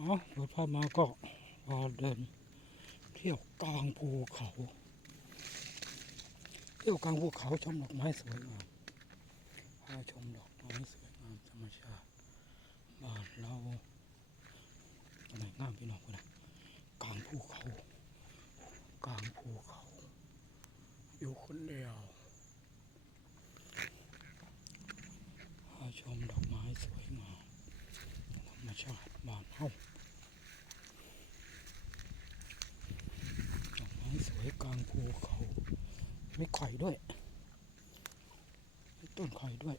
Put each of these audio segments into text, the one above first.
เอาเปิดภามาก็พาเดิน เที่ยวกลางภูเขา เที่ยวกลางภูเขาชมดอกไม้สวยงามพาชมดอกไม้สวยงามธรรมชาติบ้านเราตรงไหนงามพี่น้องคนนะกลางภูเขา กลางภูเขา อยู่คนเดียวพาชมดอกไม้สวยงามธรรมชาติบ้านเฮา ดอกไม้สวย กลางภูเขา ไมีไข่ด้วยมีต้นไข่ด้วย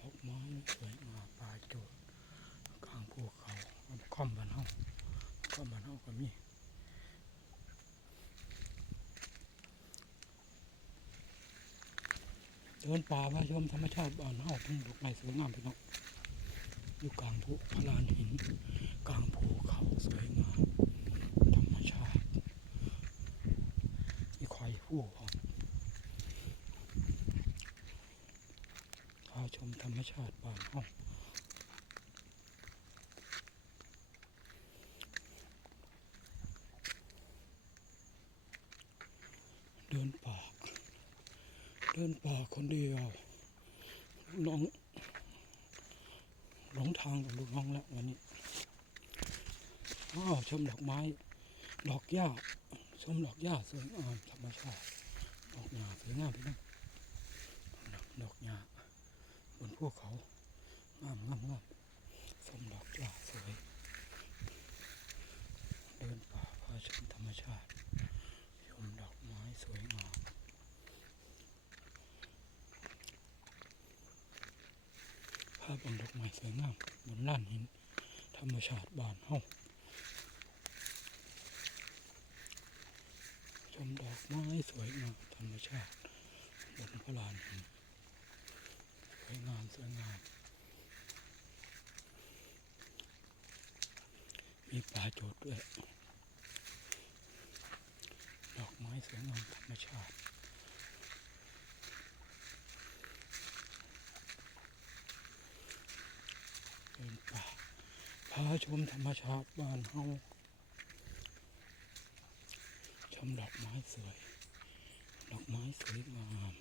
ดอกไม้สวยงามป่าโจดกลางภูเขาลำค่อมบ้านเฮาค่อมบ้านเฮาก็มีเดินป่ามาชมธรรมชาติบ้านเฮาเพิ่งดอกไม้สวยงามพี่น้อง อยู่กลางภูพลานหิน กลางภูเขาสวยงามธรรมชาติมีควายผู้ออกพาชมธรรมชาติบ้านห้องเดินป่าเดินป่าคนเดียวน้อง งทางกับลูกน้องแล้ววันนี้อ้าวชมดอกไม้ ดอกหญ้า ชมดอกหญ้าสวยงามธรรมชาติ ดอกหญ้าสวยงามพี่น้องดอกดอกหญ้าบนภูเขางามงามงามชมดอกหญ้าสวย เดินป่าพาชมธรรมชาติ ชมดอกไม้สวยงาม ภาพบนดอกไม้สวยงามบนล้านหินธรรมชาติบ้านเฮาชมดอกไม้สวยงามธรรมชาติบนพระลานหินสวยงามสวยงามมีป่าโจดด้วยดอกไม้สวยงามธรรมชาติ เดินป่า พาชมธรรมชาติบ้านเฮาชมดอกไม้สวย ดอกไม้สวยงาม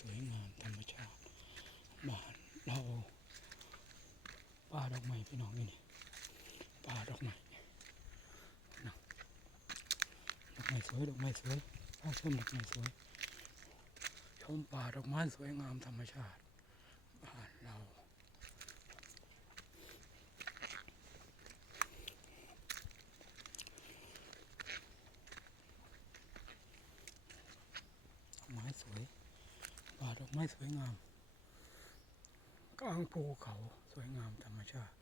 สวยงามธรรมชาติบ้านเราป่าดอกไม้พี่น้องนี่นี่ป่าดอกไม้นะดอกไม้สวยดอกไม้สวยพาชมดอกไม้สวย ชมป่าดอกไม้สวยงามธรรมชาติ ไม้สวยป่าดอกไม้สวยงามกลางภูเขาสวยงามธรรมชาติ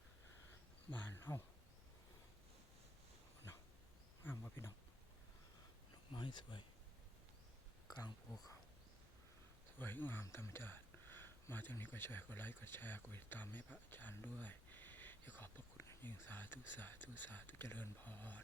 บานเฮานะงามว่าพี่น้องดอกไม้สวย กลางภูเขา สวยงามธรรมชาติ มาถึงนี้ก็ช่วยกดไลค์กดแชร์กดติดตามให้พระอาจารย์ด้วยขอบพระคุณยิ่งสาธุสาธุสาธุเจริญพร